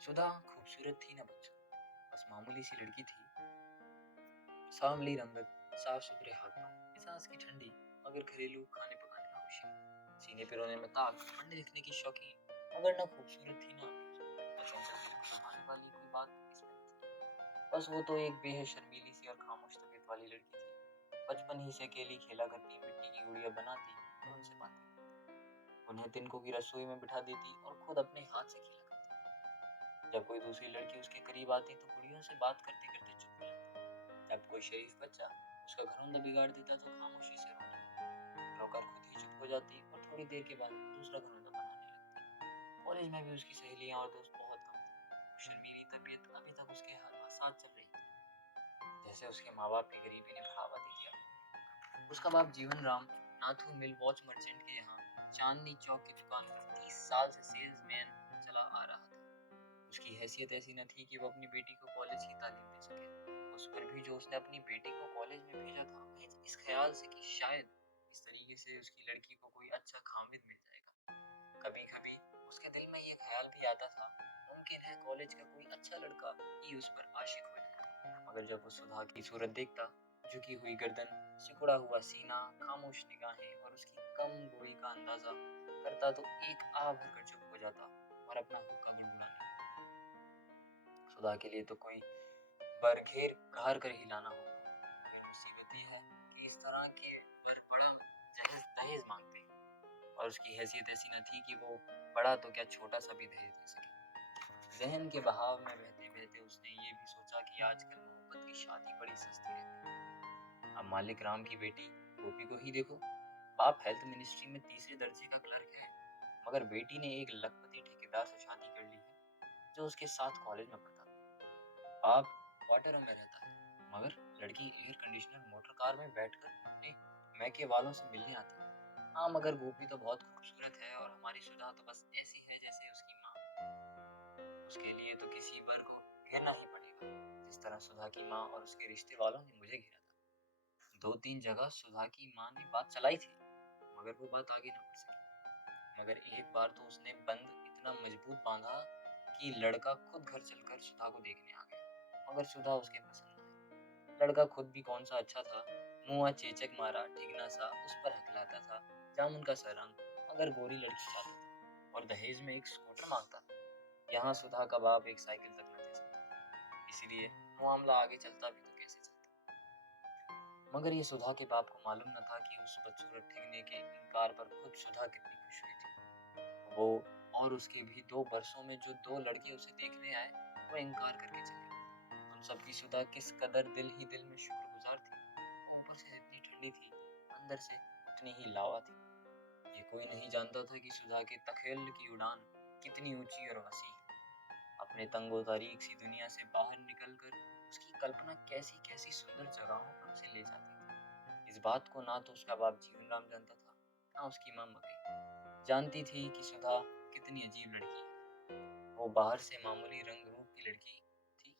सुधा खूबसूरत थी ना बच्चों, बस मामूली सी लड़की थी। सांवली रंगत, साफ सुथरे हाथ पांव, मिजाज की ठंडी मगर घरेलू खाने पकाने में होशियार, सीने पे रोने में ताक, पढ़ने लिखने की शौकीन, मगर ना खूबसूरत थी ना अमीर, ना चंचल दिल को लुभाने वाली कोई बात इसमें न थी। बस वो तो एक बेहद शर्मीली सी और खामोश तबीयत वाली लड़की थी। बचपन ही से अकेली खेला करती, मिट्टी की गुड़िया बनाती और उनसे बातें करती। उन्हें तिनकों की रसोई में बिठा देती और खुद अपने हाथ से खेला करती। जब कोई दूसरी लड़की उसके करीब आती तो गुड़ियों से बात करते करते चुप हो जाती। जब कोई शरीफ बच्चा उसका घरौंदा बिगाड़ देता तो खामोशी से रोने लगती, रोकर खुद ही चुप हो जाती और थोड़ी देर के बाद दूसरा घरौंदा बनाने लगती। कॉलेज में भी उसकी सहेलियां और दोस्त बहुत कम थे। वो शर्मीली तबीयत अभी तक उसके साथ चल रही थी, जैसे उसके माँ बाप की गरीबी ने बढ़ावा दे दिया। उसका बाप जीवन राम नाथू मिल वॉच मर्चेंट के यहाँ चांदनी चौक की दुकान पर 30 साल से सेल्समैन चला आ रहा था। उसकी हैसियत ऐसी न थी कि वो अपनी बेटी को कॉलेज की तालीम दे सके। उस पर भी जो उसने अपनी बेटी को कॉलेज में भेजा था महज इस ख्याल से कि शायद इस तरीके से उसकी लड़की को कोई अच्छा खामिद मिल जाएगा। कभी कभी उसके दिल में ये ख्याल भी आता था, मुमकिन है कॉलेज का कोई अच्छा लड़का ही उस पर आशिक हो जाए। मगर जब वो सुधा की सूरत देखता, झुकी हुई गर्दन, सिकुड़ा हुआ सीना, खामोश निगाहें और उसकी कम गोई का अंदाजा करता तो एक आह भरकर चुप हो जाता और अपना हुक्का गुनगुनाने। सुधा के लिए तो कोई बरखेर घार कर हिलाना होगा। मेरी मुसीबत ये है कि इस तरह के वर बड़ा जहेज दहेज मांगते हैं और उसकी हैसियत ऐसी न थी कि वो बड़ा तो क्या छोटा सा भी दहेज दे सके। जहन के बहाव में बहते बहते उसने ये भी सोचा कि आजकल मोहब्बत की शादी बड़ी सस्ती रहती है। अब मालिक राम की बेटी गोपी को ही देखो। बाप हेल्थ मिनिस्ट्री में तीसरे दर्जे का क्लर्क है, मगर बेटी ने एक लखपति ठेकेदार से शादी कर ली है जो उसके साथ कॉलेज में पढ़ता था। बाप क्वार्टरों में रहता है, मगर लड़की एयर कंडीशनर मोटर कार में बैठकर अपने मैके वालों से मिलने आती है। हाँ, मगर गोपी तो बहुत खूबसूरत है और हमारी सुधा तो बस ऐसी है जैसे उसकी माँ। उसके लिए तो किसी वर को घेरना ही पड़ेगा, जिस तरह सुधा की माँ और उसके रिश्ते वालों ने मुझे घेरा था। 2-3 जगह सुधा की माँ ने बात चलाई थी, मगर वो बात आगे न बढ़ सकी। मगर एक बार तो उसने बंद इतना मजबूत बांधा कि लड़का खुद घर चलकर सुधा को देखने आ गया, मगर सुधा उसके पसंद न आई। लड़का खुद भी कौन सा अच्छा था, मुंह चेचक मारा ठिगना सा उस पर हकलाता था, जामुन का सा रंग, मगर गोरी लड़की चाहता था और दहेज में एक स्कूटर मांगता था। यहाँ सुधा का बाप एक साइकिल तक न दे सकता था, इसीलिए मामला आगे चलता भी तो कैसे चलता। मगर ये सुधा के बाप को मालूम न था कि उस बदसूरत ठिगने के इनकार पर खुद सुधा कितनी खुश हुई थी। वो और उसके भी 2 बरसों में जो 2 लड़के उसे देखने आए, वो इनकार करके चले गए। उन सबकी सुधा किस कदर दिल ही दिल में शुक्रगुजार थी। वो ऊपर से जितनी ठंडी थी, अंदर से उतनी ही लावा थी। ये कोई नहीं जानता था कि सुधा के तख़य्युल की उड़ान कितनी ऊंची और वसी है। अपने तंगो तारीख सी दुनिया से बाहर निकलकर उसकी कल्पना कैसी कैसी सुंदर जगहों पर उसे ले जाती थी। इस बात को ना तो उसका बाप जीवन राम जानता था, ना उसकी माँ मकई जानती थी कि सुधा कितनी अजीब लड़की है। वो बाहर से मामूली रंग रूप की लड़की थी,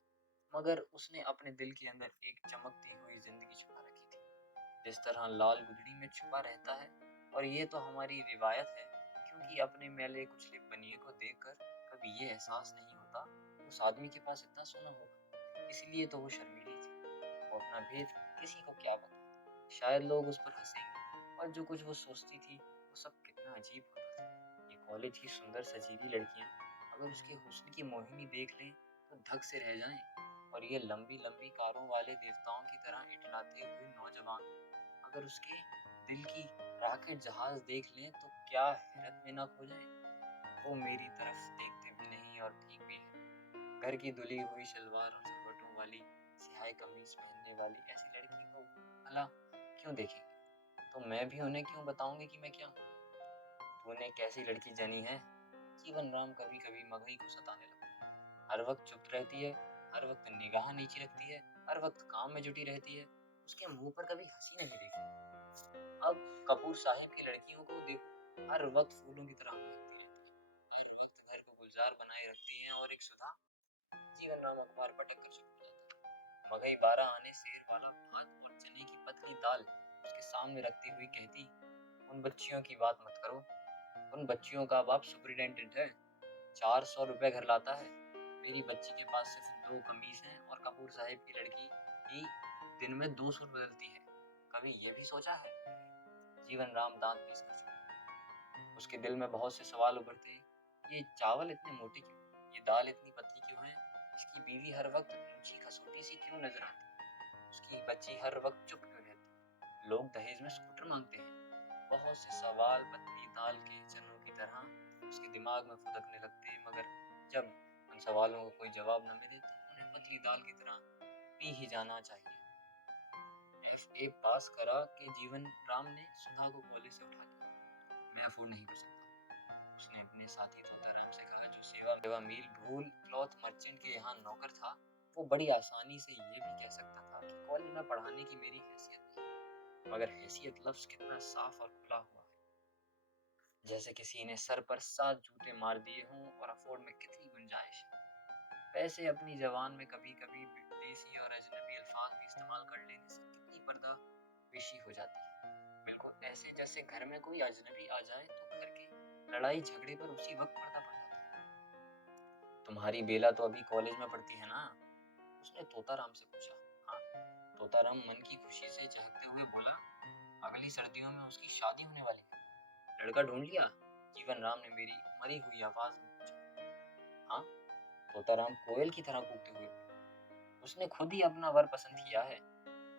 मगर उसने अपने दिल के अंदर एक चमकती हुई जिंदगी छुपा रखी थी, जिस तरह लाल गुदड़ी में छुपा रहता है। और ये तो हमारी रिवायत है, क्योंकि अपने मैले कुचले बनिए को देखकर कभी ये एहसास नहीं होता उस आदमी के पास इतना सोना होगा। इसलिए तो वो शर्मीली थी। वो अपना भेद किसी को क्या बताती, शायद लोग उस पर हंसेंगे, और जो कुछ वो सोचती थी वो सब कितना अजीब होता था। ये कॉलेज की सुंदर सजीली लड़कियां अगर उसके हुस्न की मोहिनी देख लें तो धक से रह जाएं, और ये लंबी लंबी कारों वाले देवताओं की तरह इठलाते हुए नौजवान अगर उसके दिल की रॉकेट जहाज देख लें तो क्या हैरत में ना खो जाए। वो मेरी तरफ देखते भी नहीं और ठीक भी है। घर की धुली हुई शलवार और सलवटों वाली सिहाई कमीज पहनने वाली ऐसी लड़की को भला क्यों देखेंगे, तो मैं भी उन्हें क्यों बताऊंगी कि मैं क्या हूँ। तूने कैसी लड़की जनी है। जीवन राम कभी कभी मगही को सताने लगता है। हर वक्त चुप रहती है, हर वक्त निगाह नीची रखती है, हर वक्त काम में जुटी रहती है। उसके मुंह पर कभी हंसी नहीं देखी। अब कपूर साहिब की लड़कियों को देखो, हर वक्त फूलों की तरह महकती रहती है, हर वक्त घर को गुलजार बनाए रखती हैं। और एक सुधा, जीवन राम अखबार पटक कर चुप हो जाता है। मगही 12 आने सेर वाला भात और चने की पतली दाल उसके सामने रखती हुई कहती, उन बच्चियों की बात मत करो। उन बच्चियों का बाप सुपरिटेंडेंट है, 400 रुपए घर लाता है। मेरी बच्ची के पास सिर्फ 2 कमीज हैं और कपूर साहब की लड़की ही दिन में 2 सूट बदलती है। कभी ये भी सोचा है? जीवन राम दांत पीस कर सकता। उसके दिल में बहुत से सवाल उभरते। ये चावल इतने मोटे क्यों? ये दाल इतनी पतली क्यों है? इसकी बीवी हर वक्त ऊंची खसोटी सी क्यों नजर आती? उसकी बच्ची हर वक्त चुप क्यों रहती? लोग दहेज में स्कूटर मांगते हैं। बहुत से सवाल पतली दाल के चनों की तरह उसके दिमाग में फुदकने लगते, मगर जब उन सवालों का कोई जवाब न मिले तो उन्हें पतली दाल की तरह पी ही जाना चाहिए। एक पास करा कि जीवन राम ने सुधा को कॉलेज से उठा लिया। मैं अफोर्ड नहीं कर सकता, उसने अपने साथी तोताराम से कहा, जो सेवा मील भूल क्लॉथ मर्चेंट के यहाँ नौकर था। वो बड़ी आसानी से ये भी कह सकता था कि कॉलेज में पढ़ाने की मेरी हैसियत नहीं, मगर हैसियत लफ्ज कितना साफ और खुला हुआ है, जैसे किसी ने सर पर 7 जूते मार दिए हों। और अफोर्ड में कितनी गुंजाइश है। वैसे अपनी जबान में कभी कभी देसी और अजनबी अल्फाज भी इस्तेमाल कर लेने से कितनी पर्दा पेशी हो जाती है। बिल्कुल ऐसे जैसे घर में कोई अजनबी आ जाए तो घर के लड़ाई झगड़े पर उसी वक्त पर्दा पड़ जाता है। तुम्हारी बेला तो अभी कॉलेज में पढ़ती है ना? उसने तोताराम से पूछा। हाँ, तोताराम मन की खुशी से चहकते हुए बोला। अगली सर्दियों में उसकी शादी होने वाली है। लड़का ढूंढ लिया? जीवन राम ने मेरी मरी हुई आवाज में पूछा। हाँ, तोताराम कोयल की तरह कूदते हुए बोला। उसने खुद ही अपना वर पसंद किया है।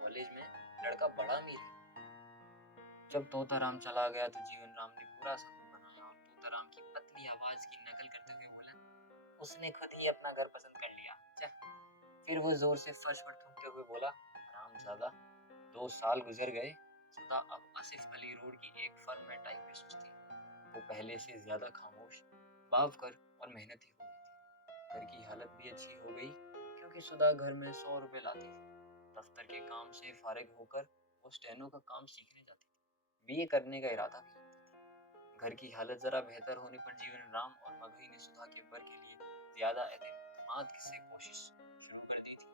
कॉलेज में लड़का बड़ा अमीर है। जब तोताराम चला गया तो जीवन राम ने पूरा समूह बनाया और तोताराम की पतली आवाज की नकल करते हुए बोला, उसने खुद ही अपना घर पसंद कर लिया। फिर वो जोर से फर्श पर थूकते हुए बोला, हरामजादा। 2 साल गुजर गए। सुधा अब आसिफ अली रोड की एक फर्म में टाइपिस्ट थी। वो पहले से ज्यादा खामोश, बावकर और मेहनती हो गई थी। घर की हालत भी अच्छी हो गई, क्योंकि सुधा घर में 100 रुपए लाती थी। दफ्तर के काम से फारिग होकर वो स्टेनो का काम सीखने जाती थी। बीए करने का इरादा भी रखती थी। घर की हालत जरा बेहतर होने पर जीवन राम और मगही ने सुधा के बर के लिए ज्यादा एतमाद से कोशिश शुरू कर दी थी।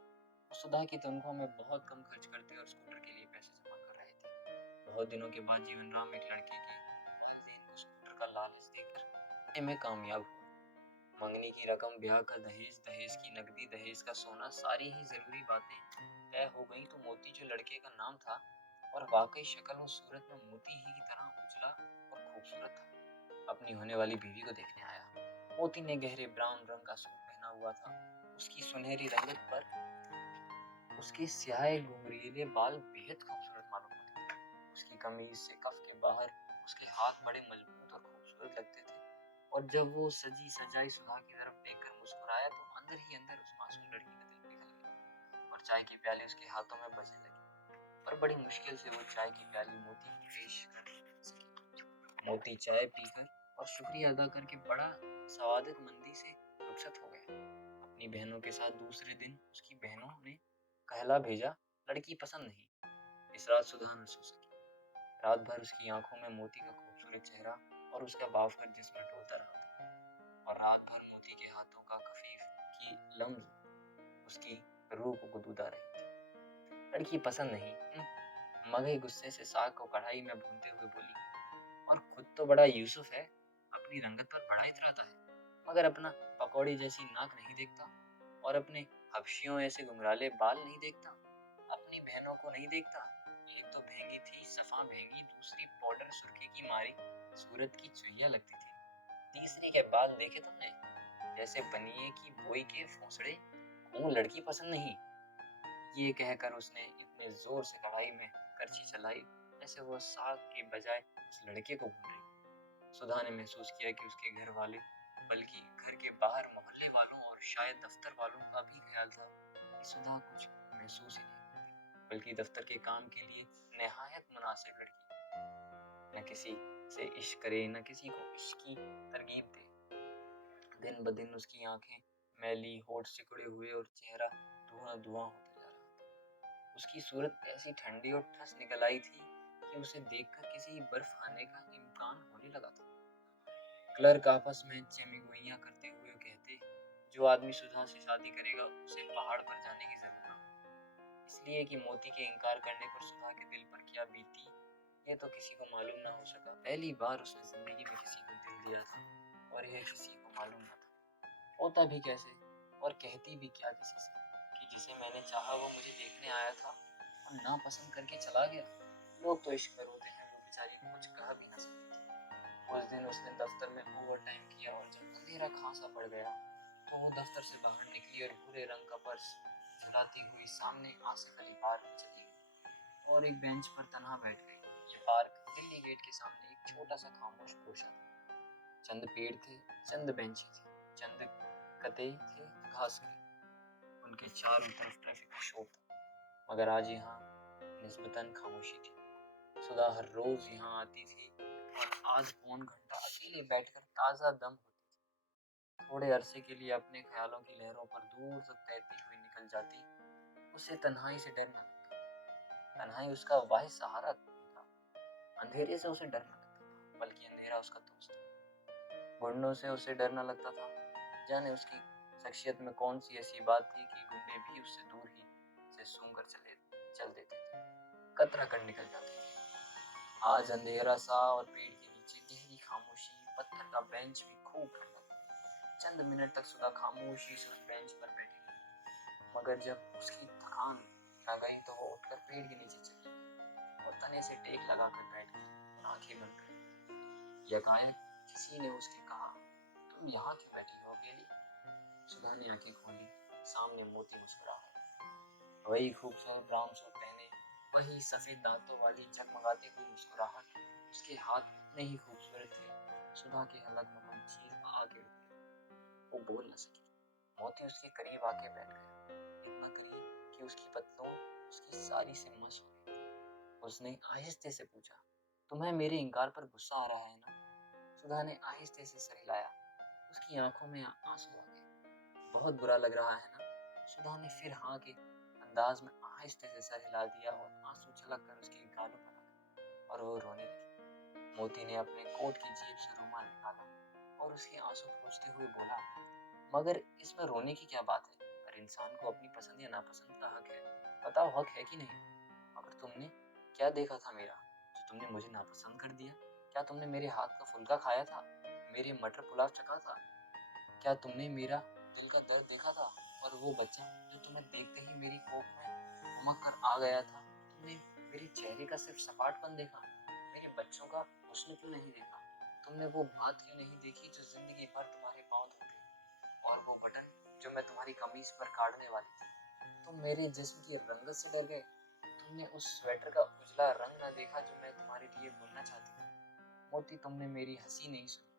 वो सुधा की तनख्वाह में बहुत कम खर्च करते और स्कूटर के लिए पैसे जमा कर रहे थे। बहुत दिनों के बाद जीवन राम एक लड़के के वालिदैन को स्कूटर का लालच देकर में कामयाब हुआ। मंगनी की रकम, ब्याह का दहेज, दहेज की नकदी, दहेज का सोना, सारी ही जरूरी बातें तय हो गई तो मोती, जो लड़के का नाम था और वाकई शक्ल और सूरत में मोती ही की तरह उजला और खूबसूरत था, अपनी होने वाली बीवी को देखने आया। मोती ने गहरे ब्राउन रंग का सूट पहना हुआ था। उसकी सुनहरी रंगत पर उसके स्याह घुंघरीले बाल बेहद खूबसूरत मालूम होते थे। उसकी कमीज से कफ के बाहर उसके हाथ बड़े मजबूत और खूबसूरत लगते थे। और जब वो सजी सजाई सुधा की तरफ देखकर मुस्कुराया तो अंदर ही अंदर उस मासूम लड़की का दिल पिघल गया और चाय की प्याली उसके हाथों में बजने लगी। पर बड़ी मुश्किल से वो चाय की प्याली मोती को पेश कर सकी। मोती चाय पीकर और शुक्रिया अदा करके बड़ा सवादत मंदी से रुखसत हो गया। अपनी बहनों के साथ दूसरे दिन उसकी बहनों ने कहला भेजा, लड़की पसंद नहीं। इस रात सुधा न सो सकी। रात भर उसकी आंखों में मोती का खूबसूरत चेहरा और उसका बावकर जिस्म डोलता रहा था, और रात भर मोती के हाथों का खफीफ की लम्स उसकी रूह को गुदगुदा रही थी। लड़की पसंद नहीं? मगही गुस्से से साग को कढ़ाई में भूनते हुए बोली, और खुद तो बड़ा यूसुफ है, अपनी रंगत पर बड़ा इतराता है, मगर अपना पकौड़ी जैसी नाक नहीं देखता और अपने हबशियों ऐसे घुंघराले बाल नहीं देखता। अपनी बहनों को नहीं देखता। एक तो भेंगी थी, सफा भेंगी, दूसरी पाउडर सुर्खी की मारी सूरत की चुहिया लगती थी, तीसरी के बाल देखे तुमने, जैसे बनिए की बोई के फोसड़े। कहूं लड़की पसंद नहीं? ये कहकर उसने इतने जोर से कढ़ाई में करछी चलाई जैसे वो साग के बजाय उस लड़के को भून रही। सुधा ने महसूस किया कि उसके घर वाले, बल्कि घर के बाहर मोहल्ले वालों और शायद दफ्तर वालों का भी ख्याल था कि सुधा कुछ महसूस ही नहीं करती, बल्कि दफ्तर के काम के लिए नहायत मुनासिब लड़की। न किसी से इश्क करे, न किसी को इश्क की तरगीब दे। दिन ब दिन उसकी आंखें मैली, होठ सिकुड़े हुए और चेहरा धुआं धुआं होता जा रहा था। उसकी सूरत ऐसी ठंडी और ठस निकल आई थी कि उसे देखकर किसी बर्फ खाने का इम्कान होने लगा था। क्लर्क आपस में चेमिगोइयां करते हुए कहते, जो आदमी सुधा से शादी करेगा उसे पहाड़ पर जाने की जरूरत ना, इसलिए कि मोती के इनकार करने पर सुधा के दिल पर क्या बीती ये तो किसी को मालूम ना हो सका। पहली बार उसने जिंदगी में किसी को दिल दिया था और यह किसी को मालूम न था। होता भी कैसे? और कहती भी क्या किसी से कि जिसे मैंने चाहा वो मुझे देखने आया था और नापसंद करके चला गया। लोग तो इश्क में रोते हैं, वो बेचारी कुछ कह भी ना सकती। उस दिन उसने दफ्तर में ओवर टाइम किया और जब अंधेरा खासा पड़ गया तो वो दफ्तर से बाहर निकली और भूरे रंग का पर्स झुलाती हुई सामने आसिफ अली पार्क में चली गई और एक बेंच पर तनहा बैठ गई। ये पार्क दिल्ली गेट के सामने एक छोटा सा खामोश गोशा था। चंद पेड़ थे, चंद बेंचें थी, चंद कते थे घास के, उनके चारों तरफ ट्रैफिक का शोर था। मगर आज यहाँ निस्बतन खामोशी थी। सुधा हर रोज यहाँ आती थी और आज पौन घंटा अकेले बैठकर ताजा दम होती थी। थोड़े अरसे के लिए अपने ख्यालों की लहरों पर दूर तक तैरती हुई निकल जाती। उसे तन्हाई से डर न लगता। तन्हाई उसका वाहिद सहारा था। अंधेरे से उसे डर न लगता था, बल्कि अंधेरा उसका दोस्त था। गुंडों से उसे डर न लगता था। जाने उसकी शख्सियत में कौन सी ऐसी बात थी कि गुंडे भी उससे दूर ही से सूंघ कर चल देते थे, कतरा कर निकल जाते थे। आज अंधेरा सा और पेड़ के नीचे गहरी खामोशी, पत्थर का बेंच भी खूब ठंडा था। चंद मिनट तक सुधा खामोशी से उस बेंच पर बैठी रही, मगर जब उसकी थकान न गई तो वो उठकर पेड़ के नीचे चली गई और तने से टेक लगाकर बैठ गई, आंखें बंद कर। यकायक किसी ने उसके कहा, तुम यहाँ क्यों बैठी हो अकेली? सुधा ने आंखें खोली। सामने मोती मुस्कुरा है, वही खूबसूरत ब्राउन सूट पहने, वही सफेद दांतों वाली झगमगाती हुई मुस्कुराहट। उसके हाथ इतने ही खूबसूरत थे। सुधा के हलक में कोई चीज आके रुक गई। वो बोल न सकी। मोती उसके करीब आके बैठ गया, इतना करीब कि उसकी पत्तों उसकी सारी से मस हो गई। उसने आहिस्ते से पूछा, तुम्हें मेरे इंकार पर गुस्सा आ रहा है ना? सुधा ने आहिस्ते से सर हिलाया। उसकी आंखों में आंसू आ गए। बहुत बुरा लग रहा है ना? सुधा ने फिर हाँ के अंदाज में आहिस्ते से सर हिला दिया और आंसू छलक कर उसके गालों पर आ गए और वो रोने लगी। मोती ने अपने कोट की जेब से रुमाल निकाला और उसके आंसू पोंछते हुए बोला, मगर इसमें रोने की क्या बात है? हर इंसान को अपनी पसंद या नापसंद का हक है। बताओ, हक है कि नहीं? मगर तुमने क्या देखा था मेरा जो तुमने मुझे नापसंद कर दिया? क्या तुमने मेरे हाथ का फुल्का खाया था? मेरे मटर पुलाव चखा था? क्या तुमने मेरा दिल का दर्द देखा था? और वो बच्चा जो तुम्हें देखते ही मेरी कोख में उमड़ कर आ गया था, तुमने मेरे चेहरे का सिर्फ सपाटपन देखा, मेरे बच्चों का हुस्न क्यों नहीं देखा? तुमने वो बात क्यों नहीं देखी जो जिंदगी भर तुम्हारे पाँव धोते, और वो बटन जो मैं तुम्हारी कमीज पर काटने वाली थी? तुम मेरे जिस्म की रंगत से डर गए। तुमने उस स्वेटर का उजला रंग न देखा जो मैं तुम्हारे लिए बुनना चाहती थी। मोती, तुमने मेरी हंसी नहीं सुनी,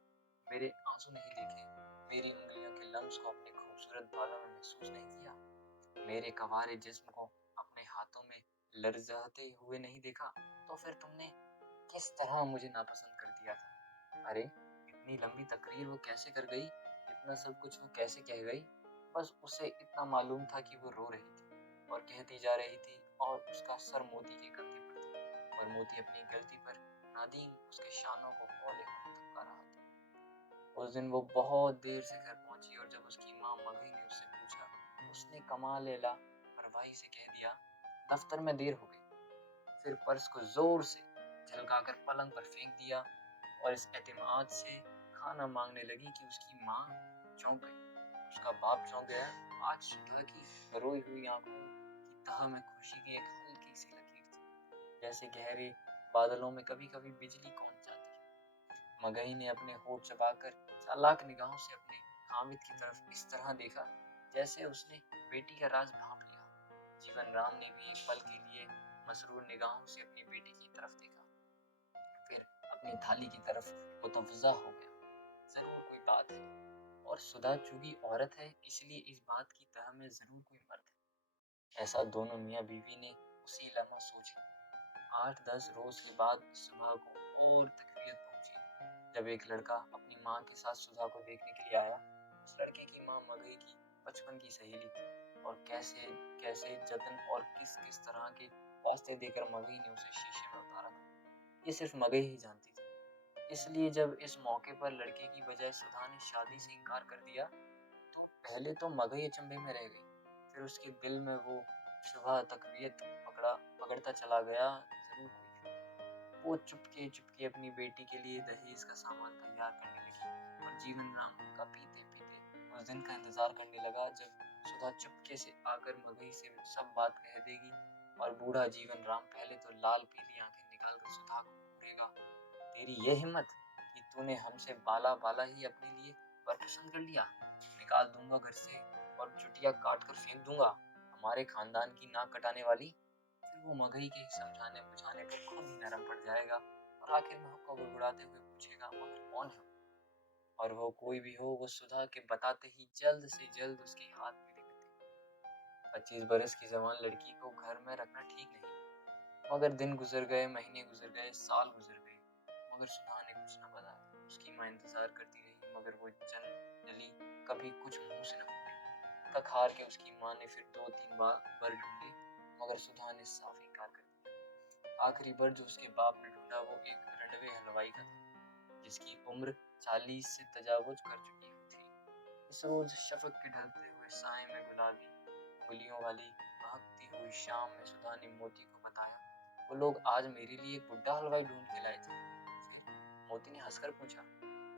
मेरे आंसू नहीं देखे, मेरी उंगलियों के लम्स को अपने खूबसूरत बालों में महसूस नहीं किया, मेरे कंवारे जिस्म को अपने हाथों में लरजाते हुए नहीं देखा, तो फिर तुमने किस तरह मुझे नापसंद कर दिया था? अरे, इतनी लंबी तकरीर वो कैसे कर गई? इतना सब कुछ वो कैसे कह गई? बस उसे इतना मालूम था कि वो रो रही थी और कहती जा रही थी और उसका सर मोती के कंधे पर था और मोती अपनी गलती पर नादीम उसके शानों को हौले हौले थपका रहा था। उस दिन वो बहुत देर से घर पहुंची और जब उसकी माँ मगई ने उससे पूछा तो उसने कमाल एला परवाही से कह दिया, दफ्तर में देर हो गई। फिर पर्स को जोर से झलकाकर पलंग पर फेंक दिया और इस एतमाद से खाना मांगने लगी कि उसकी माँ चौंक गई, उसका बाप चौंक गया। आज सुधा की रोई हुई आंखों की तह में खुशी की एक हल्की सी लकीर थी, जैसे गहरे बादलों में कभी कभी बिजली कौंध जाती है। मगही ने अपने होठ चबाकर चालाक निगाहों से अपने हामिद की तरफ इस तरह देखा जैसे उसने बेटी का राज भांप लिया। जीवन राम ने भी एक पल के लिए मसरूर निगाहों से अपनी बेटी की तरफ देखा, फिर अपनी थाली की तरफ मुतवज्जा हो गया। जरूर कोई बात है, और सुधा चूंकि औरत है इसलिए इस बात की तह में जरूर कोई मर्द है। ऐसा दोनों मियाँ बीवी ने उसी लम्हा सोच लिया। 8-10 रोज के बाद सुबह को और तकरीर पहुंची जब एक लड़का अपनी माँ के साथ सुधा को देखने के लिए आया। उस लड़के की माँ मगही की बचपन की सहेली थी और कैसे कैसे जतन और किस किस तरह के वास्ते देकर मगही ने उसे शीशे में उतारा था, ये सिर्फ मगही ही जानती थी। इसलिए जब इस मौके पर लड़के की बजाय सुधा ने शादी से इनकार कर दिया तो पहले तो मगही अचंभे में रह गई, फिर उसके दिल में वो शुबह तकवीत पकड़ता चला गया। जरूर कोई वो चुपके चुपके अपनी बेटी के लिए दहेज का सामान तैयार करने लगी और जीवन राम का पीते पीते उस दिन का इंतजार करने लगा जब सुधा चुपके से आकर मगही से सब बात कह देगी और बूढ़ा जीवन राम पहले तो लाल पीली आंखें निकालकर सुधा को घूरेगा, तेरी ये हिम्मत कि तूने हमसे बाला बाला ही अपने लिए वर पसंद कर लिया, निकाल दूंगा घर से और चुटिया काट कर फेंक दूंगा, हमारे खानदान की नाक कटाने वाली। फिर वो मगही के समझाने बुझाने पर खुद ही नरम पड़ जाएगा और आखिर में हुक्का गुड़गुड़ाते हुए पूछेगा, मगर कौन है? और वो कोई भी हो, वो सुधा के बताते ही जल्द से जल्द उसके हाथ में दे देते। 25 बरस की जवान लड़की को घर में रखना ठीक नहीं, मगर दिन गुजर गए, महीने गुजर गए, साल गुजर गए, मगर सुधा ने कुछ न बताया। उसकी माँ इंतजार करती रही, मगर वो जनरली कभी कुछ मुंह से न फूटे। थक हार के उसकी माँ ने फिर 2-3 बार ढूंढे, मगर सुधा ने साफ इनकार कर दिया। आखिरी बार जो उसके बाप ने ढूंढा वो एक रंडवे हलवाई का था, जिसकी उम्र 40 से तजावुज कर चुकी थी। इस रोज शफक के ढलते हुए साए में गुलाबी उंगलियों वाली भागती हुई शाम में सुधा ने मोती को बताया, वो लोग आज मेरे लिए एक बुड्ढा हलवाई ढूंढ के लाए थे। फिर मोती ने हंसकर पूछा,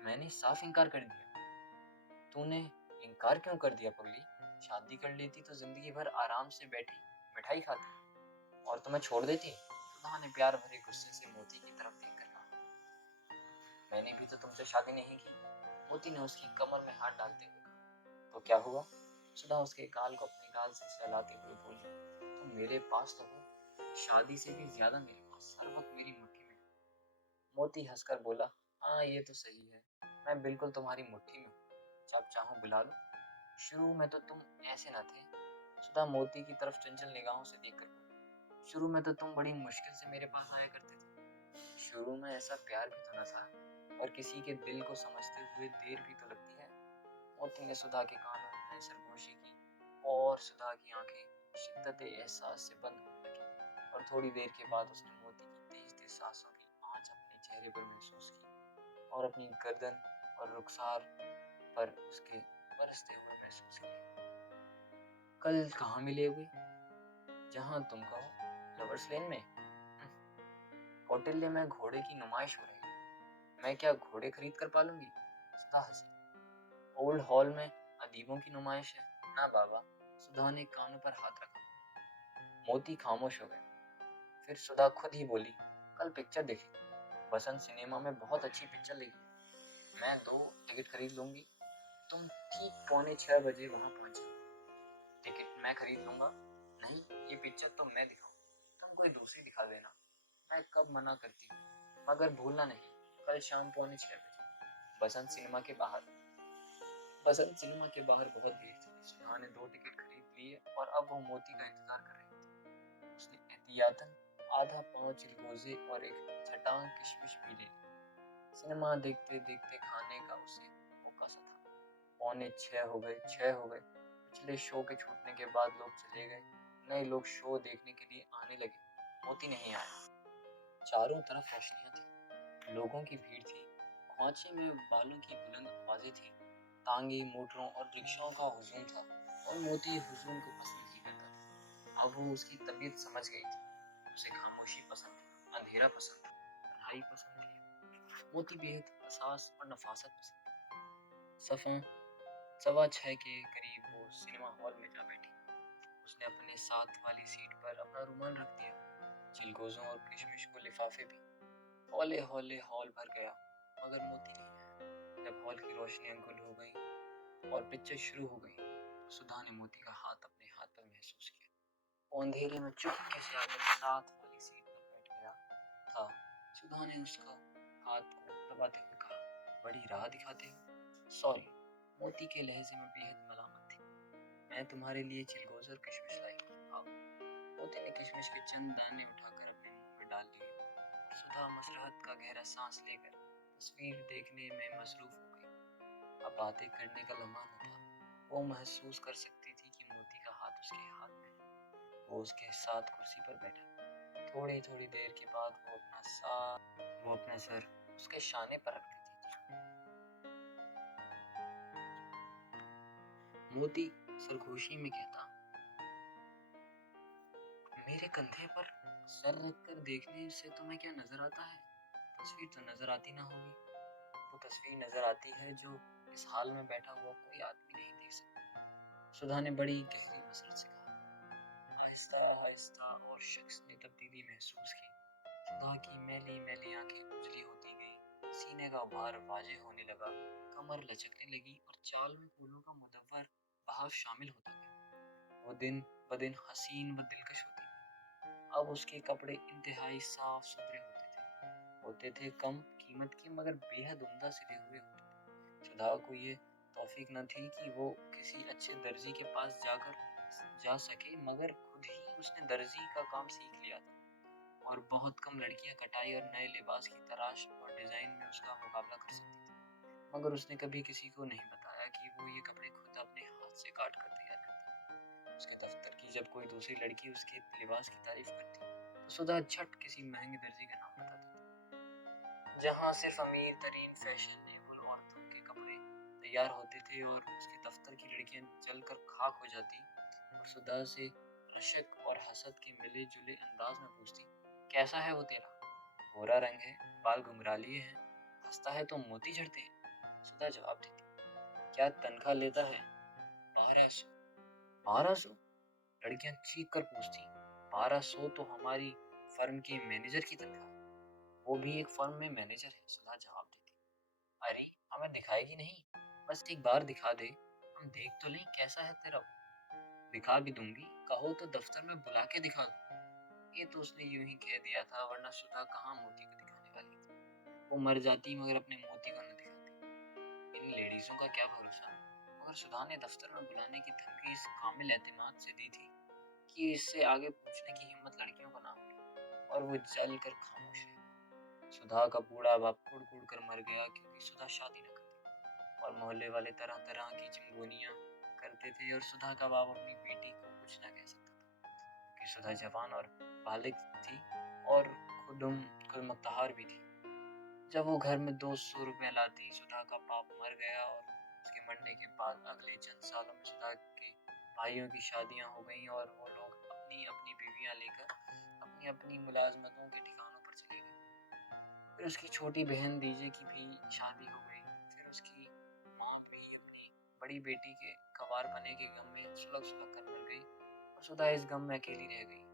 मैंने साफ इनकार कर दिया। तूने इनकार क्यों कर दिया पगली? शादी कर लेती तो जिंदगी भर आराम से बैठी मिठाई खाती और तुम्हें छोड़ देती। सुधा ने प्यार भरे गुस्से से मोती की तरफ देखकर कहा, मैंने भी तो तुमसे शादी नहीं की। मोती ने उसकी कमर में हाथ डालते हुए कहा, तो क्या हुआ? सुधा उसके गाल को अपने गाल से सहलाते हुए बोली, तुम मेरे पास तो हो, शादी से भी ज्यादा मेरे पास, हर वक्त मेरी मुट्ठी में। मोती हंसकर बोला, हाँ ये तो सही है, मैं बिल्कुल तुम्हारी मुट्ठी में हूँ, जब चाहो बुला लो। शुरू में तो तुम ऐसे न थे। सुधा मोती की तरफ चंचल निगाहों से देखकर बोली, शुरू में तो तुम बड़ी मुश्किल से मेरे पास आया करते थे। शुरू में ऐसा प्यार भी तो न था, और किसी के दिल को समझते हुए देर भी तो लगती है। मोती ने सुधा के कानों में सरगोशी की और सुधा की आंखें शिद्दत एहसास से बंद होने लगी और थोड़ी देर के बाद उसने मोती की तेज तेज सांसों की आंच अपने चेहरे पर महसूस की और अपनी गर्दन और रुखसार पर उसके बरसते हुए महसूस किया। कल कहाँ मिले हुए? जहाँ तुम कहो, लवर्स लेन में। कौटिल्य में घोड़े की नुमाइश हो रही है, मैं क्या घोड़े खरीद कर पालूंगी? सुधा हंसी। ओल्ड हॉल में अदीबों की नुमाइश है ना बाबा। सुधा ने कानों पर हाथ रखा। मोती खामोश हो गए। फिर सुधा खुद ही बोली, कल पिक्चर देखी, बसंत सिनेमा में बहुत अच्छी पिक्चर लगी, मैं 2 टिकट खरीद लूंगी, तुम ठीक 5:45 वहां पहुंचो। टिकट मैं खरीद लूंगा। नहीं, ये पिक्चर तो मैं दिखाऊं, तुम कोई दूसरी दिखा देना। मैं कब मना करती हूँ, मगर भूलना नहीं, कल शाम 5:45 बसंत सिनेमा के बाहर। बसंत सिनेमा के बाहर बहुत भीड़ थी। सुधा ने 2 टिकट खरीद लिए और अब वो मोती का इंतजार कर रही थी। उसने एहतियातन आधा पाव चिलगोजे और एक छटांग किशमिश भी ले ली। सिनेमा देखते देखते खाने का उसे मौका सा था। 5:45 हो गए, 6 हो गए। पिछले शो के छूटने के बाद लोग चले गए, नए लोग शो देखने के लिए आने लगे। मोती नहीं आया। चारों तरफ रोशनियां थी, लोगों की भीड़ थी, ख्वाचे में बालों की बुलंद आवाजें थी, तांगे, मोटरों और रिक्शाओं का हुजूम था और मोती हुजूम को पसंद नहीं करता था। अब वो उसकी तबीयत समझ गई थी। उसे खामोशी पसंद थी, अंधेरा पसंद था, तन्हाई पसंद थी। मोती बेहद हसास और नफासत पसंद थी। सफ़ा 6:15 के करीब वो सिनेमा हॉल में जा बैठी। उसने अपने साथ वाली सीट पर अपना रुमाल रख दिया, चिलगोजों और किशमिश को लिफाफे भी। हौले हौले हॉल भर गया, मगर मोती नहीं आया। जब हॉल की रोशनियां गुल हो गई और पिक्चर शुरू हो गई, तो सुधा ने मोती का हाथ अपने हाथ पर महसूस किया। वो अंधेरे में चुपके से आकर साथ वाली सीट पर बैठ गया था। सुधा ने उसका हाथ को दबाते हुए कहा, बड़ी राह दिखाते हो। सॉरी। मोती के लहजे में बेहद मलामत थी। मैं तुम्हारे लिए चिलगोज़ और किशमिश लाई हूँ, आओ। मोती ने किशमिश के चंद दाने उठाकर अपने मुंह में डाल लिए। सुधा मसरहत का गहरा सांस लेकर तस्वीर देखने में मसरूफ हो गई। अब बातें करने का लम्हा न था। वो महसूस कर सकती थी कि मोती का हाथ उसके हाथ में है। वो उसके साथ कुर्सी पर बैठा। थोड़ी थोड़ी देर के बाद वो अपना सर उसके शाने पर रख देती थी। मोती सरगोशी में कहता, मेरे कंधे पर सर रखकर देखने से तुम्हें क्या नजर आता है? तस्वीर तो नजर आती ना होगी। वो तस्वीर नजर आती है जो इस हाल में बैठा हुआ कोई आदमी नहीं देख सकता। सुधा ने बड़ी गहरी मसरत से कहा। आहिस्ता आहिस्ता और शख्स ने तब्दीली महसूस की। सुधा की मैली मैली आंखें उजली होती गई, सीने का भार वाजे होने लगा, कमर लचकने लगी और चाल में फूलों का मुदव्वर बहाव शामिल होता गया। वो दिन ब दिन हसीन व दिलकश होती गई। अब उसके कपड़े इंतहाई साफ सुथरे होते थे कम कीमत के मगर बेहद उम्दा सिले हुए होते थे। सुधा को ये तौफीक न थी कि वो किसी अच्छे दर्जी के पास जा सके, मगर खुद ही उसने दर्जी का काम सीख लिया था और बहुत कम लड़कियां कटाई और नए लिबास की तलाश और डिजाइन में उसका मुकाबला कर सकती थी। मगर उसने कभी किसी को नहीं बताया कि वो ये कपड़े खुद अपने हाथ से काट कर तैयार करती है। उसके दफ्तर की जब कोई दूसरी लड़की उसके लिबास की तारीफ करती तो सुधा झट किसी महंगे दर्जी का नाम बता देती, जहाँ सिर्फ अमीर तरीन फैशनेबल औरतों के कपड़े तैयार होते थे। और उसके दफ्तर की लड़कियां जलकर खाक हो जाती और सुधा से रशक और हसद के मिले जुले अंदाज में पूछती, कैसा है वो तेरा? गोरा रंग है, बाल घुंघरालिए हैं, हंसता है तो मोती झड़ते हैं। सुधा जवाब देती, क्या तनख्वाह लेता है? 1200। 1200? लड़कियां चीख कर पूछती, 1200 तो हमारी फर्म के मैनेजर की तनख्वाह है। वो भी एक फर्म में मैनेजर है। सुधा जवाब देती, अरे हमें दिखाएगी नहीं, बस एक बार दिखा दे, हम देख तो लें कैसा है तेरा। दिखा भी दूंगी, कहो तो दफ्तर में बुला के दिखा दूं। ये तो उसने यूं ही कह दिया था, वरना सुधा कहाँ मोती को दिखाने वाली थी। वो मर जाती मगर अपने मोती को न दिखाती। इन लेडीजों का क्या भरोसा। मगर सुधा ने दफ्तर में बुलाने की धमकी इस कामिल एतमाद से दी थी कि इससे आगे पूछने की हिम्मत लड़कियों को ना हुई और वो जल कर खामोश रही। सुधा का बूढ़ा बाप कुड़ कुड़ कर मर गया क्योंकि सुधा शादी न करती और मोहल्ले वाले तरह तरह की चिंगोनियां करते थे और सुधा का बाप अपनी बेटी को कुछ न कह सकता था क्योंकि सुधा जवान और बालिग थी और खुदम खुद मुख्तार भी थी। जब वो घर में 200 रुपए लाती, सुधा का बाप मर गया और उसके मरने के बाद अगले चंद सालों में सुधा के भाइयों की शादियां हो गईं और वो लोग अपनी अपनी बीवियां लेकर अपनी अपनी मुलाजमतों के ठिकानों पर चले गए। फिर उसकी छोटी बहन दीजे की भी शादी हो गई। फिर उसकी माँ भी अपनी बड़ी बेटी के कवार बने के गम में सुलग सुलग कर मर गई और सुधा इस गम में अकेली रह गई।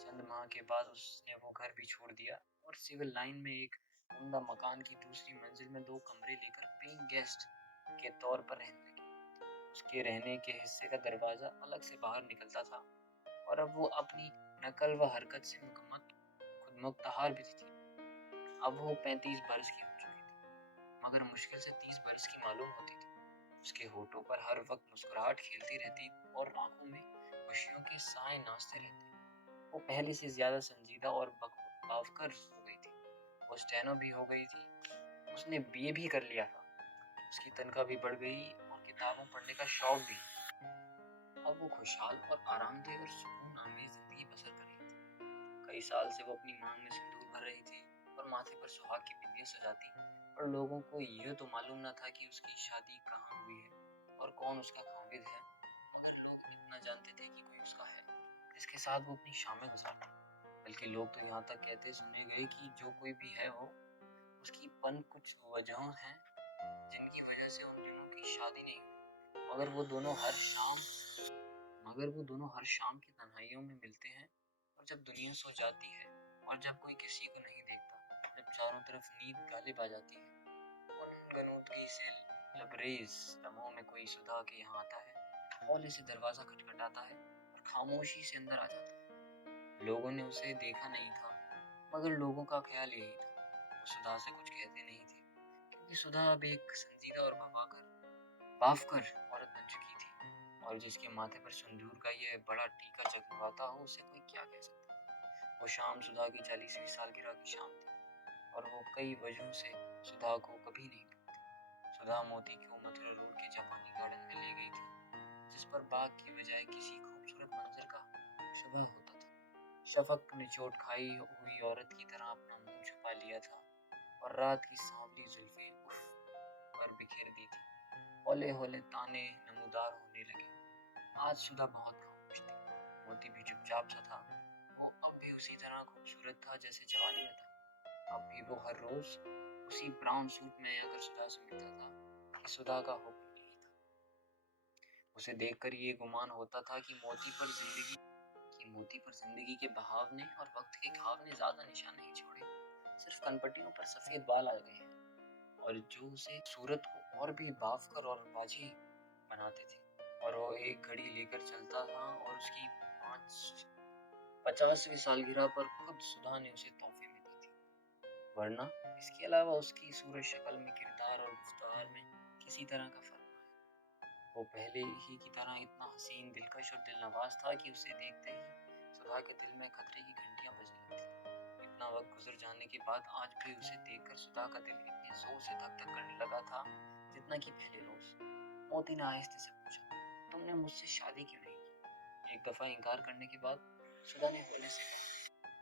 चंद माह के बाद उसने वो घर भी छोड़ दिया और सिविल लाइन में एक उम्दा मकान की दूसरी मंजिल में 2 कमरे लेकर पेइंग गेस्ट के तौर पर रहने लगी। उसके रहने के हिस्से का दरवाजा अलग से बाहर निकलता था और अब वो अपनी नकल व हरकत से मुकम्मल खुद मुख्तार भी थी। अब वो 35 बरस की हो चुकी थी मगर मुश्किल से 30 बरस की मालूम होती थी। उसके होठों पर हर वक्त मुस्कुराहट खेलती रहती और आंखों में खुशियों के साए नाचते रहते। वो पहले से ज्यादा संजीदा और बावकर हो गई थी। वो स्टेनो भी हो गई थी। उसने बीए भी कर लिया था। उसकी तनख्वाह भी बढ़ गई और किताबों पढ़ने का शौक भी। अब वो खुशहाल और आरामदेह और सुकून आमेज जिंदगी बसर कर रही थी। कई साल से वो अपनी मांग में सिंदूर भर रही थी और माथे पर सुहाग की बिंदियां सजाती और लोगों को ये तो मालूम न था कि उसकी शादी कहाँ हुई है और कौन उसका खामिद है, मगर लोग इतना जानते थे कि कोई उसका है जिसके साथ वो अपनी शामें गुजारती। बल्कि लोग तो यहाँ तक कहते सुने गए कि जो कोई भी है वो उसकी पन कुछ वजहों हैं जिनकी वजह से उन दोनों की शादी नहीं हुई। मगर वो दोनों हर शाम की तन्हाइयों में मिलते हैं और जब दुनिया सो जाती है और जब कोई किसी को नहीं देखता, जब चारों तरफ नींद गालिब आ जाती है, उन गनूदगी से लबरेज लम्हों में कोई सुधा के यहाँ आता है, हौले से दरवाजा खटखटाता है और खामोशी से अंदर आ जाता है। लोगों ने उसे देखा नहीं था मगर लोगों का ख्याल यही था। वो सुधा से कुछ कहते नहीं थे क्योंकि सुधा अब एक संजीदा और बावकर औरत बन चुकी थी और जिसके माथे पर सिंदूर का ये बड़ा टीका जगमगाता हो उसे कोई क्या कह सकता। वो शाम सुधा की 40वीं सालगिरह की शाम थी और वो कई वजहों से सुधा को कभी नहीं भूलती। सुधा मोती को मथुरा रोड के जापानी गार्डन में ले गई थी जिस पर बाग की बजाय किसी खूबसूरत मंजर का सुबह होता था। शफक ने चोट खाई हुई औरत की तरह अपना मुंह छुपा लिया था और रात की सांवली जुल्फें उफ पर बिखेर दी थी। हौले हौले ताने नमूदार होने लगे। आज सुधा बहुत खामोश थी। मोती भी चुपचाप सा था। वो अब भी उसी तरह खूबसूरत था जैसे जवानी में था। अब भी वो हर रोज उसी ब्राउन सूट में अगर सुधा से मिलता था कि सुधा का हुक्म यही था। उसे देखकर ये गुमान होता था कि मोती पर जिंदगी के बहाव ने और वक्त के घाव ने ज्यादा निशान नहीं छोड़े, सिर्फ कनपटियों पर सफेद बाल आ गए हैं और जो उसे सूरत को और भी बावकर और बाजी बनाते थे। और वो एक घड़ी लेकर चलता था और उसकी 50वीं सालगिरह पर खुद सुधा ने उसे तोहफे में दी थी। वरना इसके अलावा उसकी सूरत शक्ल में, किरदार और गुफ्तार में किसी तरह का फर्क ना है। वो पहले ही की तरह इतना हसीन, दिलकश और दिलनवाज था कि उसे देखते ही सुधा के दिल में खतरे की घंटियां बजने लगती। इतना वक्त गुजर जाने के बाद आज भी उसे देखकर सुधा का दिल इतने जोर से धक धक करने लगा था जितना कि पहले रोज। मोती ने आहिस्ते से पूछा, तुमने मुझसे शादी क्यों नहीं की? एक दफा इनकार करने के बाद सुधा ने बोले से कहा,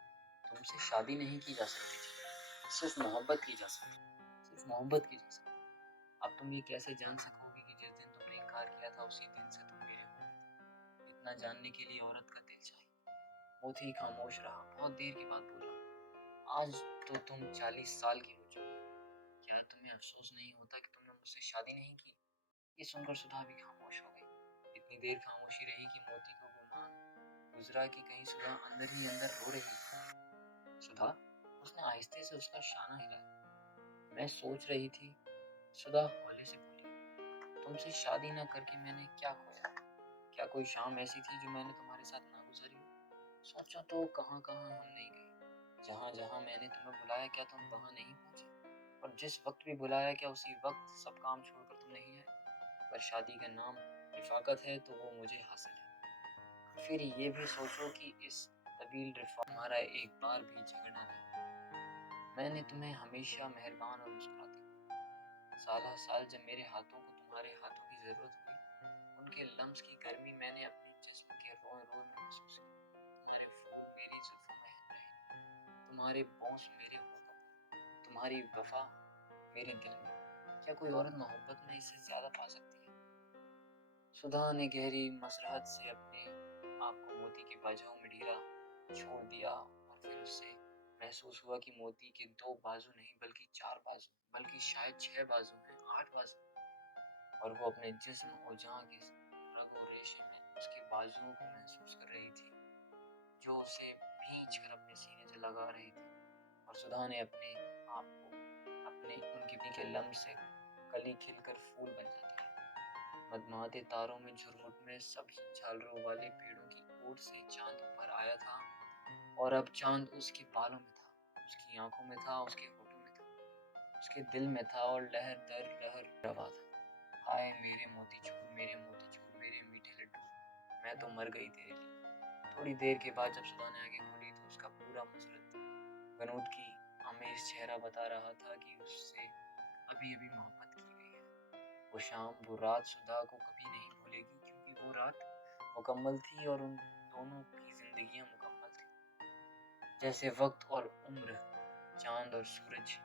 तुमसे शादी नहीं की जा सकती थी, सिर्फ मोहब्बत की जा सकती, सिर्फ मोहब्बत की जा सकती। अब तुम ये कैसे जान सकोगी कि जिस दिन तुमने इनकार किया था उसी दिन से तुम मेरे हो गए थे? इतना जानने के लिए औरत का दिल चाहिए। मोती खामोश रहा, बहुत देर के बाद बोला, आज तो तुम 40 साल की हो चुकी हो, क्या तुम्हें अफसोस नहीं होता कि तुमने मुझसे शादी नहीं की? ये सुनकर सुधा भी खामोश हो गई। इतनी देर खामोशी रही कि मोती को गुमान गुजरा कि कहीं सुधा अंदर ही अंदर रो रही है। सुधा, उसने आहिस्ते से उसका शाना हिलाया। मैं सोच रही थी, सुधा हौले से बोली, तुमसे शादी ना करके मैंने क्या खोया? क्या कोई शाम ऐसी थी जो मैंने तुम्हारे साथ ना गुजारी हो? सोचो तो कहाँ कहाँ हम नहीं गए, जहाँ जहाँ मैंने तुम्हें बुलाया क्या तुम वहाँ नहीं पहुँचे? और जिस वक्त भी बुलाया क्या उसी वक्त सब काम छोड़कर तुम नहीं आए? पर शादी का नाम रिफाकत है तो वो मुझे हासिल है। फिर ये भी सोचो कि इस तबील रिफा हमारा एक बार भी झगड़ा नहीं। मैंने तुम्हें हमेशा मेहरबान और मुस्कुराते हुए, साला साल जब मेरे हाथों को तुम्हारे हाथों की जरूरत हुई, उनके लम्स की गर्मी मैंने अपने जिस्म के रोए रोए में महसूस की। तुम्हारे फूल मेरी जुल्फों में रहे, तुम्हारे बॉस मेरे होठों पर, तुम्हारी वफा मेरे दिल में। क्या कोई औरत मोहब्बत में इससे ज्यादा पा सकती है? सुधा ने गहरी मसरहत से अपने आप को मोती के बाजुओं में ढीला छोड़ दिया और फिर उससे महसूस हुआ कि मोती के 2 बाजू नहीं बल्कि 4 बाजू, बल्कि शायद 6 बाजू हैं, 8 बाजू। और वो अपने जिस्म और जहाँ के रग और रेशे में उसके बाजुओं को महसूस कर रही थी जो उसे भींच कर अपने सीने से लगा रही थी। और सुधा ने अपने आप को अपने उनकी पी के लम्ब से कली खिलकर फूल बन जाती है। मदमाते तारों में झुरमुट में सब्ज झालरों वाले पेड़ों की ओट से चांद ऊपर आया था और अब चांद उसके बालों में था, उसकी आंखों में था, उसके होठों में था, उसके दिल में था और लहर दर लहर रवा था। हाय मेरे मोतीचूर, मेरे मोतीचूर, मेरे मीठे लड्डू, मैं तो मर गई तेरे लिए। थोड़ी देर के बाद जब सुधा ने आगे खोली तो उसका पूरा मुसरत गनूद की आमेज चेहरा बता रहा था कि उससे अभी अभी मोहब्बत की गई है। वो शाम, वो रात सुधा को कभी नहीं भूलेगी क्योंकि वो रात मुकम्मल थी और उन दोनों की जिंदगियां मुकम्मल थी। जैसे वक्त और उम्र, चांद और सूरज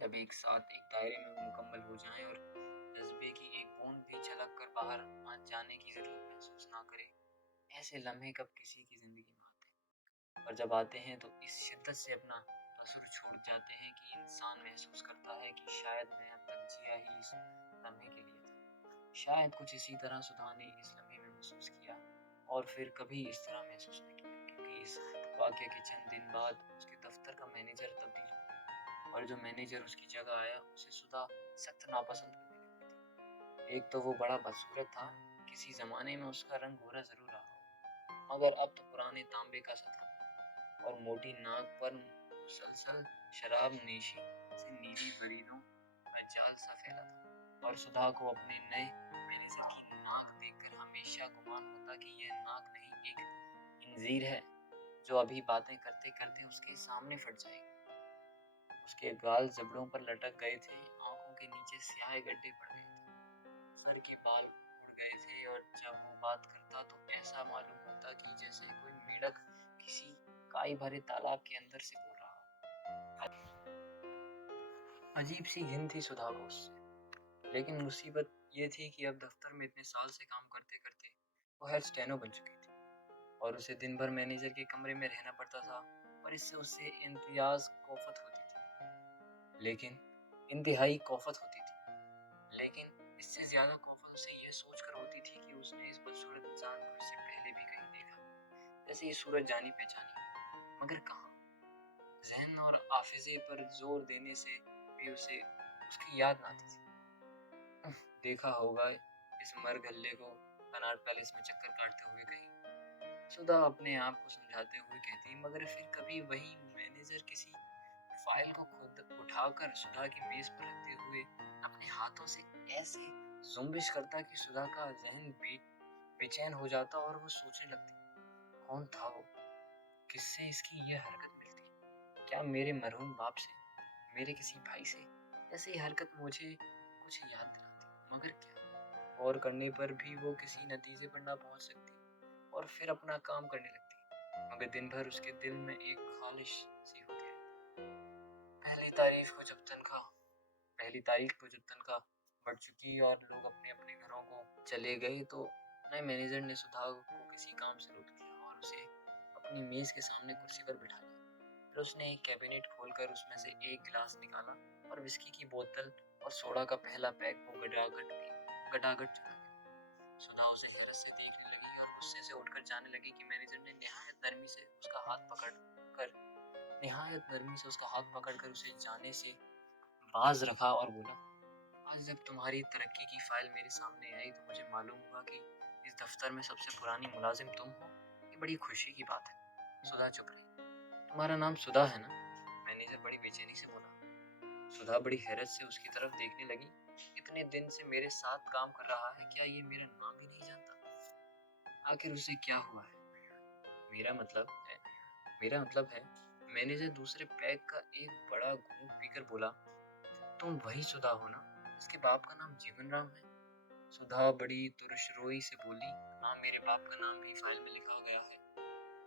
जब एक साथ एक दायरे में मुकम्मल हो जाएं और जज्बे की एक बूंद भी झलक कर बाहर आ जाने की जरूरत महसूस ना करे, ऐसे लम्हे कब किसी की जिंदगी में आते हैं। और जब आते हैं तो इस शिद्दत से अपना तसुर छोड़ जाते हैं कि इंसान महसूस करता है कि शायद मैं अब तक जिया ही इस लम्हे के लिए था। शायद कुछ इसी तरह सुधा ने इस लम्हे में महसूस किया और फिर कभी इस तरह महसूस नहीं किया, क्योंकि इस वाक़ये के चंद दिन बाद उसके दफ्तर का मैनेजर तब्दील हो गया और जो मैनेजर उसकी जगह आया उसे सुधा सख्त नापसंद करने लगी थी। एक तो वो बड़ा बदसूरत था, किसी जमाने में उसका रंग गोरा जरूर रहा हो, मगर अब तो पुराने तांबे का सा था और मोटी नाक पर मुसलसल शराब नेशी से नीली बरीदों का जाल सा फैला था। और सुधा को अपने नए मैनेजर की नाक देखकर हमेशा गुमान होता कि यह नाक नहीं, एक इंजीर है जो अभी बातें करते करते उसके सामने फट जाएगी। उसके गाल जबड़ों पर लटक गए थे, आंखों के नीचे स्याह गड्ढे पड़ गए थे, सर के बाल उड़ गए थे और जब वो बात करता तो ऐसा मालूम होता कि जैसे कोई मेढक किसी काई भरे तालाब के अंदर से बोल रहा हो। अजीब सी घिन थी सुधा को उससे, लेकिन मुसीबत ये थी कि अब दफ्तर में इतने साल से काम करते करते वो हेड स्टेनो बन चुकी थी और उसे दिन भर मैनेजर के कमरे में रहना पड़ता था और इससे उससे इम्तियाज कोफत होती थी। लेकिन इंतहाई खौफत होती थी, लेकिन इससे ज्यादा खौफत उसे यह सोचकर होती थी कि उसने इस बदसूरत इंसान को इससे पहले भी कहीं देखा, जैसे ये सूरज जानी पहचानी, मगर कहाँ। जहन और हाफिजे पर जोर देने से भी उसे उसकी याद ना आती थी। देखा होगा इस मरघल्ले को कनॉट पैलेस में चक्कर काटते हुए कहीं, सुधा अपने आप को समझाते हुए कहती, मगर फिर कभी वही मैनेजर किसी फाइल को खुद उठाकर सुधा की मेज पर रखते हुए अपने हाथों से ऐसे जुम्बिश करता कि सुधा का जहन बेचैन हो जाता और वो सोचने लगती, कौन था वो, किससे इसकी यह हरकत मिलती, क्या मेरे मरहूम बाप से, मेरे किसी भाई से। ऐसी हरकत मुझे कुछ याद दिलाती, मगर क्या। और करने पर भी वो किसी नतीजे पर ना पहुंच सकती और फिर अपना काम करने लगती, मगर दिन भर उसके दिल में एक खालिश सी होती रहती। पहली तारीख को जब तनख्वाह पहली तारीख को जब तनख्वाह बढ़ चुकी और लोग अपने अपने घरों को चले गए, तो नए मैनेजर ने सुधा को किसी काम से रोक लिया और उसे अपनी मेज के सामने कुर्सी पर बिठा लिया। फिर उसने एक कैबिनेट खोलकर उसमें से एक गिलास निकाला और विस्की की बोतल और सोडा का पहला पैक वो गटागट चला गया। सुधा उसे हैरत से देखने लगी और गुस्से से उठकर जाने लगी कि मैनेजर ने निहायत नरमी से उसका हाथ पकड़कर उसे जाने से बाज रखा और बोला, आज जब तुम्हारी तरक्की की फाइल मेरे सामने आई तो मुझे मालूम हुआ कि इस दफ्तर में सबसे पुरानी मुलाजिम तुम हो। ये बड़ी खुशी की बात है। सुधा चुप रही। तुम्हारा नाम सुधा है ना? मैनेजर बड़ी बेचैनी से बोला। सुधा बड़ी हैरत से उसकी तरफ देखने लगी। इतने दिन से मेरे साथ काम कर रहा है, क्या ये मेरा नाम भी नहीं जानता? आखिर उसे क्या हुआ है? मेरा मतलब है मेरा मतलब है मैनेजर दूसरे पैक का एक बड़ा घूंट पीकर बोला, तुम वही सुधा हो ना, इसके बाप का नाम जीवन राम है? सुधा बड़ी तुरशरोई से बोली, हाँ, मेरे बाप का नाम भी फाइल में लिखा गया है,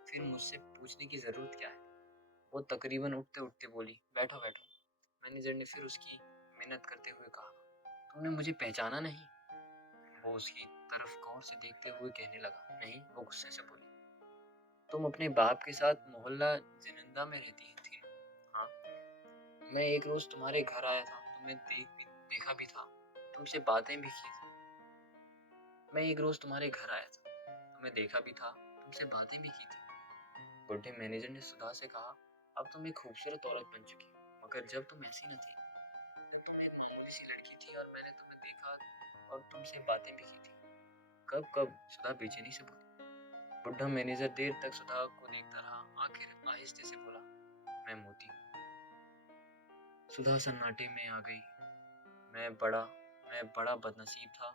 फिर मुझसे पूछने की जरूरत क्या है? वो तकरीबन उठते उठते बोली, बैठो बैठो। मैनेजर ने फिर उसकी मिन्नत करते हुए कहा, तुमने मुझे पहचाना नहीं? वो उसकी तरफ गौर से देखते हुए कहने लगा, नहीं। वो गुस्से से बोली, तुम अपने बाप के साथ मोहल्ला जिनिंदा में रहती थी ना? हाँ। मैं एक रोज तुम्हारे घर आया था, तुम्हें देखा भी था, तुमसे बातें भी की थी। मैं एक रोज तुम्हारे घर आया था, तुम्हें देखा भी था, तुमसे बातें भी की थी। बुढ़े मैनेजर ने सुधा से कहा, अब तुम एक खूबसूरत औरत बन चुकी हो, मगर जब तुम ऐसी न थी, जब तुम एक मामूली सी लड़की थी और मैंने तुम्हें देखा और तुमसे बातें भी की थी। कब कब? सुधा बेचैनी से बोली। बुढ़ा मैनेजर देर तक सुधा को देखता रहा, आखिर आहिस्ते से बोला, मैं मोती हूँ। सुधा सन्नाटे में आ गई। मैं बड़ा मैं बड़ा बदनसीब था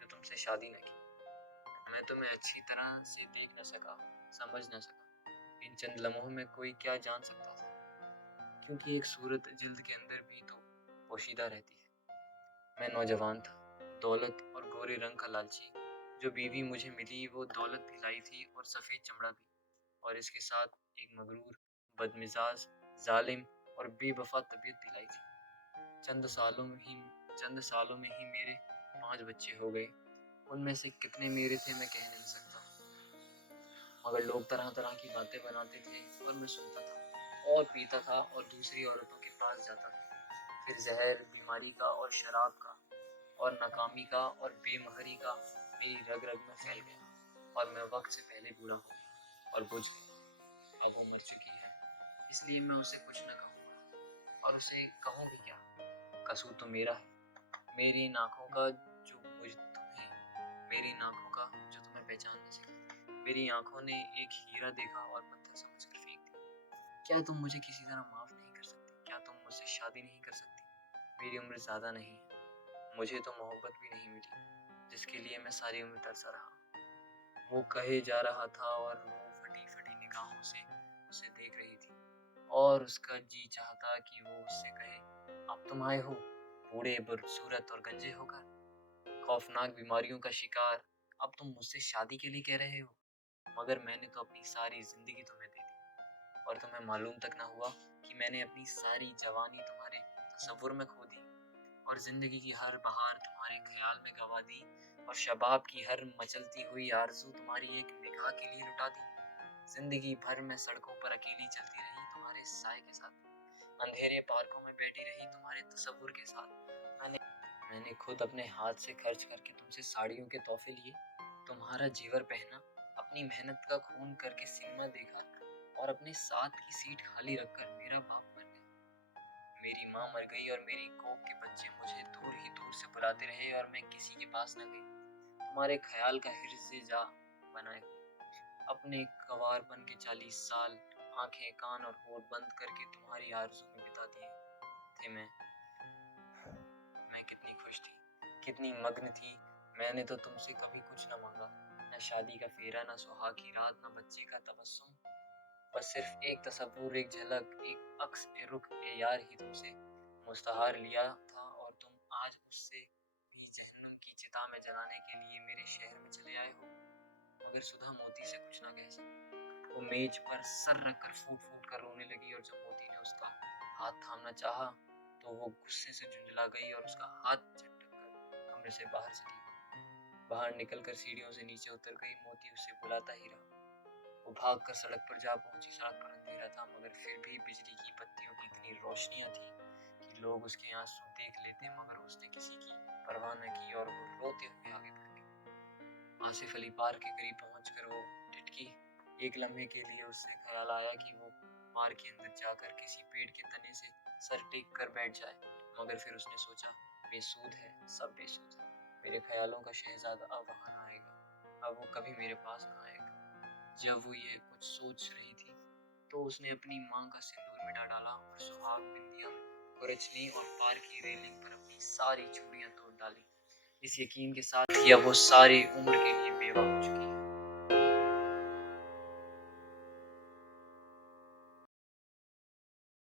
जो तुमसे शादी न की। मैं तुम्हें अच्छी तरह से देख न सका, समझ न सका। इन चंद लम्हों में कोई क्या जान सकता था, क्योंकि एक सूरत जिल्द के अंदर भी तो पोशीदा रहती है। मैं नौजवान था, दौलत और गोरे रंग का लालची। जो बीवी मुझे मिली वो दौलत भी लाई थी और सफ़ेद चमड़ा भी, और इसके साथ एक मगरूर, बदमिजाज, जालिम और बेवफा तबीयत दिलाई थी। चंद सालों में ही मेरे 5 बच्चे हो गए। उनमें से कितने मेरे थे मैं कह नहीं सकता, मगर लोग तरह तरह की बातें बनाते थे और मैं सुनता था और पीता था और दूसरी औरतों के पास जाता था। फिर जहर बीमारी का और शराब का और नाकामी का और बेमहरी का मेरी रग रग में फैल गया और मैं वक्त से पहले बूढ़ा हो गया और बुझ गया। अब वो मर चुकी है, इसलिए मैं उसे कुछ न कहूँगा, और उसे कहूँ भी क्या? कसूर तो मेरा है, मेरी नाकों का मेरी नाकों का जो तुम्हें पहचान न सकी। मेरी आंखों ने एक हीरा देखा और पत्थर समझकर फेंक दिया। क्या तुम मुझे किसी तरह माफ नहीं कर सकती? क्या तुम मुझसे शादी नहीं कर सकती? मेरी उम्र ज्यादा नहीं है, मुझे तो मोहब्बत भी नहीं मिली जिसके लिए मैं सारी उम्र तरसा रहा। वो कहे जा रहा था और वो फटी फटी निगाहों से उसे देख रही थी और उसका जी चाहता कि वो उससे कहे, अब तुम आए हो बूढ़े बदसूरत और गंजे होकर, खौफनाक बीमारियों का शिकार, अब तुम मुझसे शादी के लिए कह रहे हो? मगर मैंने तो अपनी सारी जिंदगी तुम्हें दे दी और तुम्हें मालूम तक ना हुआ कि मैंने अपनी सारी जवानी तुम्हारे तसव्वुर में खो दी और जिंदगी की हर बहार तुम्हारे ख्याल में गवा दी और शबाब की हर मचलती हुई आरज़ू तुम्हारी एक निगाह के लिए लुटा दी। जिंदगी भर मैं सड़कों पर अकेली चलती रही तुम्हारे साए के साथ, अंधेरे पार्कों में बैठी रही तुम्हारे तस्वुर के साथ। मैंने मैंने खुद अपने हाथ से खर्च करके तुमसे साड़ियों के तोहफे लिए, तुम्हारा जेवर पहना, अपनी मेहनत का खून करके सिनेमा देखा और अपने साथ की सीट खाली रखकर मेरा बाप मर गया। मेरी माँ मर गई और मेरी कोख के बच्चे मुझे दूर ही दूर से बुलाते रहे और मैं किसी के पास न गई। तुम्हारे ख्याल का हिर्ज़े जा बनाए अपने गंवारपन के 40 साल आंखें कान और होठ बंद करके तुम्हारी आरज़ू में बिता दिए थे। मैं कितनी खुश थी, कितनी मग्न थी। मैंने तो तुमसे कभी कुछ न मांगा, न शादी का फेरा, न सुहाग की रात, न बच्चे का तबस्सुम। बस सिर्फ एक तस्वुर, एक झलक, एक अक्स ए रुख ए यार ही तुमसे मुस्तहार लिया था और तुम आज उससे भी जहन्नुम की चिता में जलाने के लिए मेरे शहर में चले आए हो। मगर सुधा मोती से कुछ ना कह सकी। वो मेज पर सर रखकर फूट फूट कर रोने लगी और जब मोती ने उसका हाथ थामना चाहा तो वो गुस्से से झुंझला गई और उसका हाथ झटक कर कमरे से बाहर चली गई। बाहर निकलकर सीढ़ियों से नीचे उतर गई। मोती उसे बुलाता ही रहा। वो भागकर सड़क पर जा पहुंची। सड़क पर अंधेरा था मगर फिर भी बिजली की बत्तियों की इतनी रोशनियां थी कि लोग उसके आंसू देख लेते, मगर उसने किसी की परवाह न की और वो रोते हुए आगे बढ़ गई। आसिफ अली पार्क के करीब पहुंचकर वो टिटकी। एक लम्हे के लिए उससे ख्याल आया कि वो पार्क के अंदर जाकर किसी पेड़ के तने से सर टेक कर बैठ जाए, मगर फिर उसने सोचा बेसूद है, सब बेसूद है। मेरे ख्यालों का शहजादा अब वहां ना आएगा, अब वो कभी मेरे पास ना आएगा। जब वो ये कुछ सोच रही थी तो उसने अपनी माँ का सिंदूर मिटा डाला और सुहाग बिंदिया कुरच ली और पार्क की रेलिंग पर अपनी सारी चूड़ियां तोड़ डाली, इस यकीन के साथ कि अब वो सारी उम्र के लिए बेवा हो चुकी है।